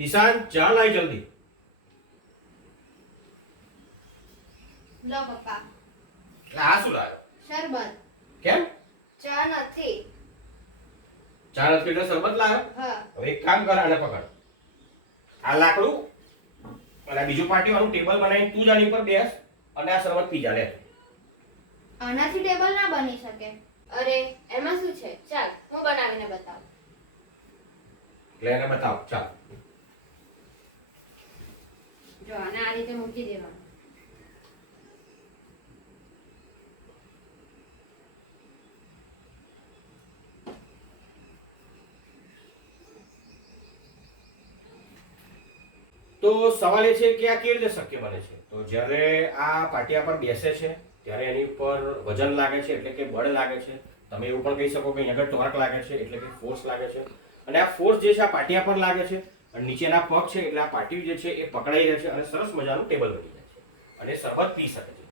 ઈશાન ચા લાય જલ્દી. લો પપ્પા એટલે આ શું લાવ્યો? શરબત. કેમ? ચા નથી. ચા નથી એટલે શરબત લાવ્યો? હા. હવે એક કામ કર, આને પકડ. આ લાકડું અને આ બીજું પાટીવાળું ટેબલ બનાવીને તું જ આની પર બેસ અને આ શરબત પી જા લે. આનાથી ટેબલ ના બની શકે. અરે એમાં શું છે, ચાલ હું બનાવીને બતાવું. એટલે એને બતાવ ચાલ. જો આને આ રીતે મૂકી દેવાનું. તો સવાલ એ છે કે આ કેવી રીતે શક્ય બને છે? તો જ્યારે આ પાટિયા પર બેસે છે ત્યારે એની ઉપર વજન લાગે છે એટલે કે બળ લાગે છે. તમે એવું પણ કહી શકો કે અહીં આગળ ટોર્ક લાગે છે એટલે કે ફોર્સ લાગે છે. અને આ ફોર્સ જે છે આ પાટિયા પર લાગે છે અને નીચેના પગ છે એટલે આ પાટિયું જે છે એ પકડાઈ રહે છે અને સરસ મજાનું ટેબલ બની જાય છે અને શરબત પી શકે છે.